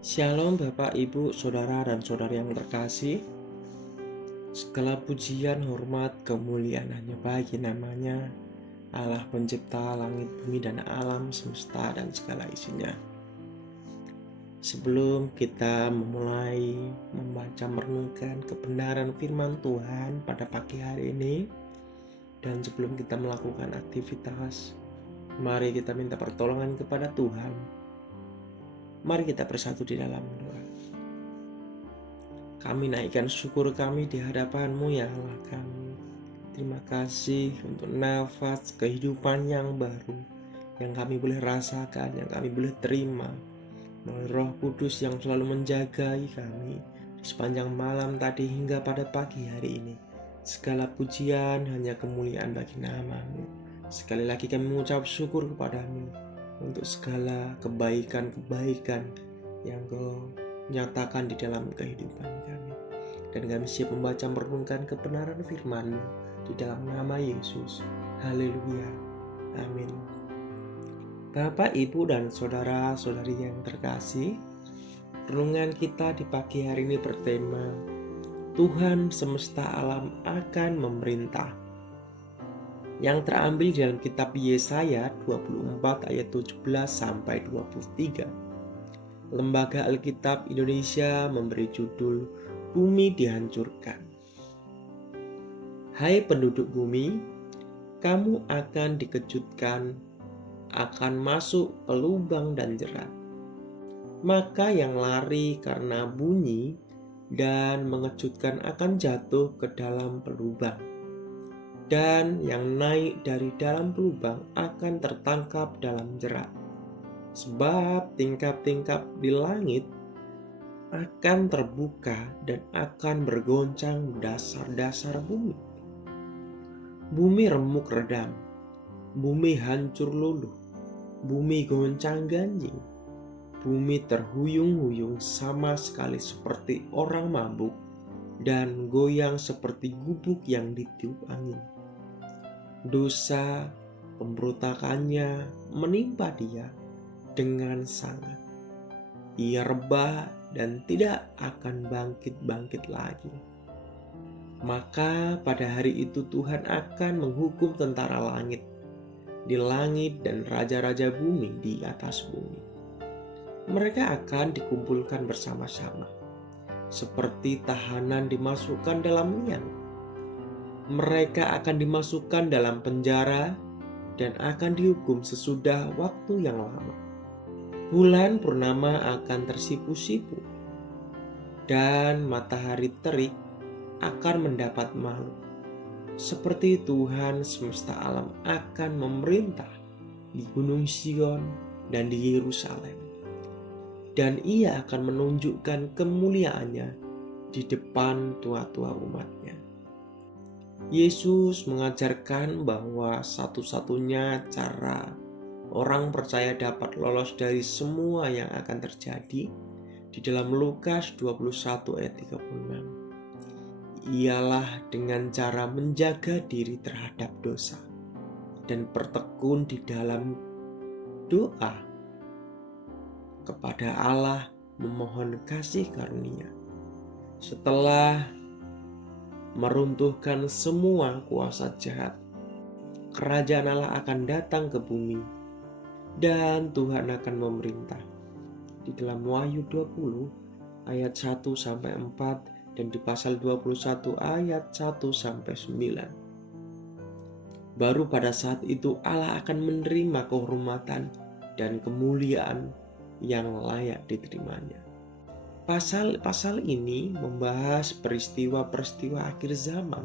Shalom Bapak, Ibu, Saudara dan Saudari yang terkasih. Segala pujian, hormat, kemuliaan hanya bagi namanya, Allah pencipta langit, bumi, dan alam semesta dan segala isinya. Sebelum kita memulai membaca merenungkan kebenaran firman Tuhan pada pagi hari ini, dan sebelum kita melakukan aktivitas, mari kita minta pertolongan kepada Tuhan. Mari kita bersatu di dalam doa. Kami naikkan syukur kami di hadapan-Mu ya Allah kami. Terima kasih untuk nafas kehidupan yang baru yang kami boleh rasakan, yang kami boleh terima melalui Roh Kudus yang selalu menjagai kami di sepanjang malam tadi hingga pada pagi hari ini. Segala pujian hanya kemuliaan bagi nama-Mu. Sekali lagi kami mengucap syukur kepada-Mu untuk segala kebaikan-kebaikan yang Kau nyatakan di dalam kehidupan kami. Dan kami siap membaca merenungkan kebenaran firman-Mu di dalam nama Yesus. Haleluya. Amin. Bapak, Ibu, dan saudara-saudari yang terkasih, renungan kita di pagi hari ini bertema Tuhan semesta alam akan memerintah, yang terambil dalam kitab Yesaya 24 ayat 17 sampai 23. Lembaga Alkitab Indonesia memberi judul Bumi Dihancurkan. Hai penduduk bumi, kamu akan dikejutkan, akan masuk ke lubang dan jerat. Maka yang lari karena bunyi dan mengejutkan akan jatuh ke dalam pelubang. Dan yang naik dari dalam pelubang akan tertangkap dalam jerat. Sebab tingkap-tingkap di langit akan terbuka dan akan bergoncang dasar-dasar bumi. Bumi remuk redam, bumi hancur luluh, bumi goncang ganjing, bumi terhuyung-huyung sama sekali seperti orang mabuk dan goyang seperti gubuk yang ditiup angin. Dosa pemberontakannya menimpa dia dengan sangat. Ia rebah dan tidak akan bangkit-bangkit lagi. Maka pada hari itu Tuhan akan menghukum tentara langit di langit dan raja-raja bumi di atas bumi. Mereka akan dikumpulkan bersama-sama, seperti tahanan dimasukkan dalam liang. Mereka akan dimasukkan dalam penjara dan akan dihukum sesudah waktu yang lama. Bulan purnama akan tersipu-sipu, dan matahari terik akan mendapat malu. Seperti Tuhan semesta alam akan memerintah di Gunung Sion dan di Yerusalem. Dan Ia akan menunjukkan kemuliaannya di depan tua-tua umatnya. Yesus mengajarkan bahwa satu-satunya cara orang percaya dapat lolos dari semua yang akan terjadi di dalam Lukas 21 ayat 36 ialah dengan cara menjaga diri terhadap dosa dan bertekun di dalam doa kepada Allah memohon kasih karunia. Setelah meruntuhkan semua kuasa jahat, kerajaan Allah akan datang ke bumi dan Tuhan akan memerintah. Di dalam Wahyu 20 ayat 1 sampai 4 dan di pasal 21 ayat 1 sampai 9. Baru pada saat itu Allah akan menerima kehormatan dan kemuliaan yang layak diterimanya. Pasal-pasal ini membahas peristiwa-peristiwa akhir zaman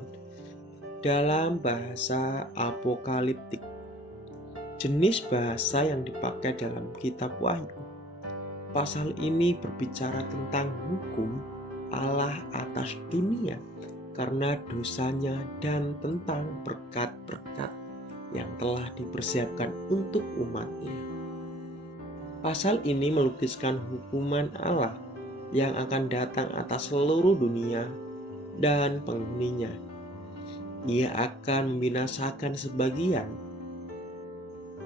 dalam bahasa apokaliptik. Jenis bahasa yang dipakai dalam kitab Wahyu. Pasal ini berbicara tentang hukum Allah atas dunia karena dosanya dan tentang berkat-berkat yang telah dipersiapkan untuk umatnya. Pasal ini melukiskan hukuman Allah yang akan datang atas seluruh dunia dan penghuninya. Ia akan membinasakan sebagian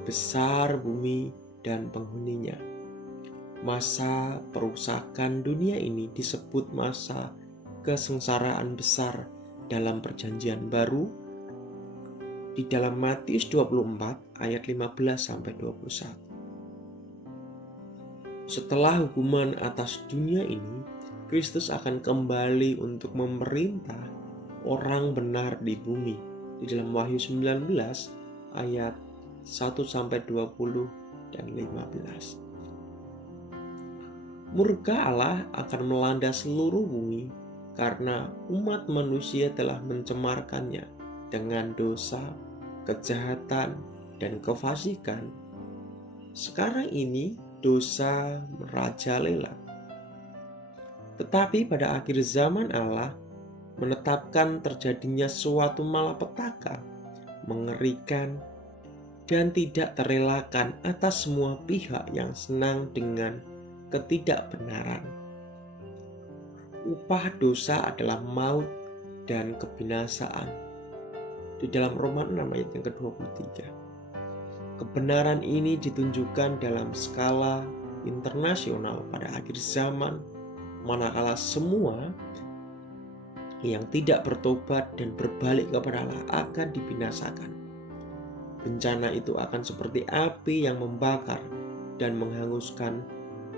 besar bumi dan penghuninya. Masa perusakan dunia ini disebut masa kesengsaraan besar dalam perjanjian baru di dalam Matius 24 ayat 15 sampai 21. Setelah hukuman atas dunia ini, Kristus akan kembali untuk memerintah orang benar di bumi. Di dalam Wahyu 19 ayat 1 sampai 20 dan 15. Murka Allah akan melanda seluruh bumi karena umat manusia telah mencemarkannya dengan dosa, kejahatan, dan kefasikan. Sekarang ini dosa merajalela. Tetapi pada akhir zaman Allah menetapkan terjadinya suatu malapetaka, mengerikan, dan tidak terelakkan atas semua pihak yang senang dengan ketidakbenaran. Upah dosa adalah maut dan kebinasaan. Di dalam Roma 6 ayat yang ke-23. Kebenaran ini ditunjukkan dalam skala internasional pada akhir zaman, manakala semua yang tidak bertobat dan berbalik kepada Allah akan dibinasakan. Bencana itu akan seperti api yang membakar dan menghanguskan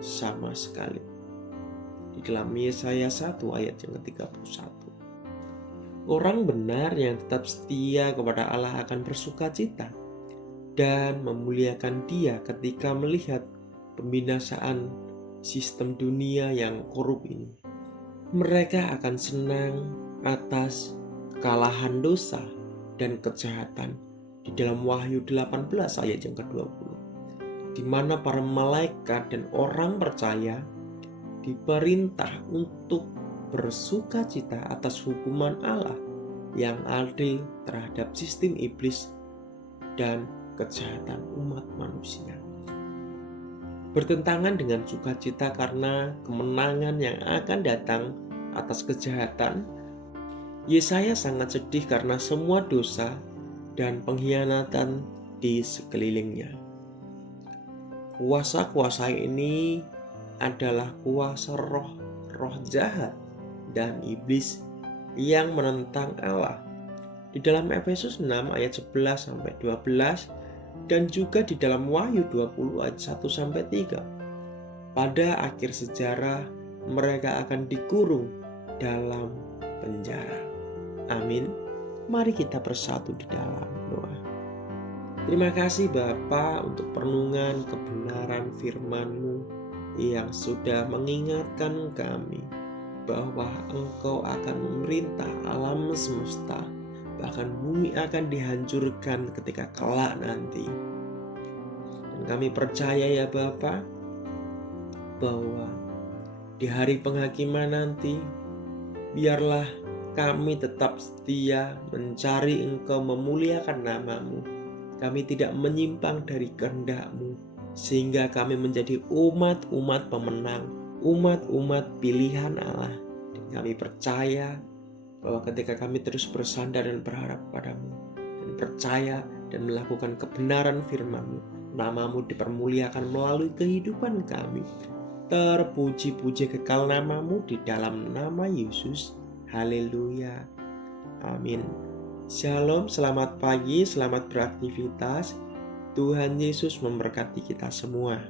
sama sekali. Di dalam Yesaya 1 ayat yang ke-31. Orang benar yang tetap setia kepada Allah akan bersuka cita dan memuliakan Dia ketika melihat pembinasaan sistem dunia yang korup ini. Mereka akan senang atas kekalahan dosa dan kejahatan di dalam Wahyu 18 ayat yang ke-20. Di mana para malaikat dan orang percaya diperintah untuk bersuka cita atas hukuman Allah yang adil terhadap sistem iblis dan kejahatan umat manusia. Bertentangan dengan sukacita karena kemenangan yang akan datang atas kejahatan, Yesaya sangat sedih karena semua dosa dan pengkhianatan di sekelilingnya. Kuasa-kuasa ini adalah kuasa roh jahat dan iblis yang menentang Allah. Di dalam Efesus 6 ayat 11 sampai 12 dan juga di dalam Wahyu 20 ayat 1 sampai 3. Pada akhir sejarah mereka akan dikurung dalam penjara. Amin. Mari kita bersatu di dalam doa. Terima kasih Bapa untuk perenungan kebenaran firman-Mu yang sudah mengingatkan kami bahwa Engkau akan memerintah alam semesta, bahkan bumi akan dihancurkan ketika kelak nanti. Dan kami percaya ya Bapa bahwa di hari penghakiman nanti biarlah kami tetap setia mencari Engkau, memuliakan nama-Mu. Kami tidak menyimpang dari kehendak-Mu, sehingga kami menjadi umat-umat pemenang, umat-umat pilihan Allah. Dan kami percaya bahwa ketika kami terus bersandar dan berharap padamu, dan percaya dan melakukan kebenaran firman-Mu, nama-Mu dipermuliakan melalui kehidupan kami. Terpuji-puji kekal nama-Mu di dalam nama Yesus. Haleluya. Amin. Shalom, selamat pagi, selamat beraktivitas. Tuhan Yesus memberkati kita semua.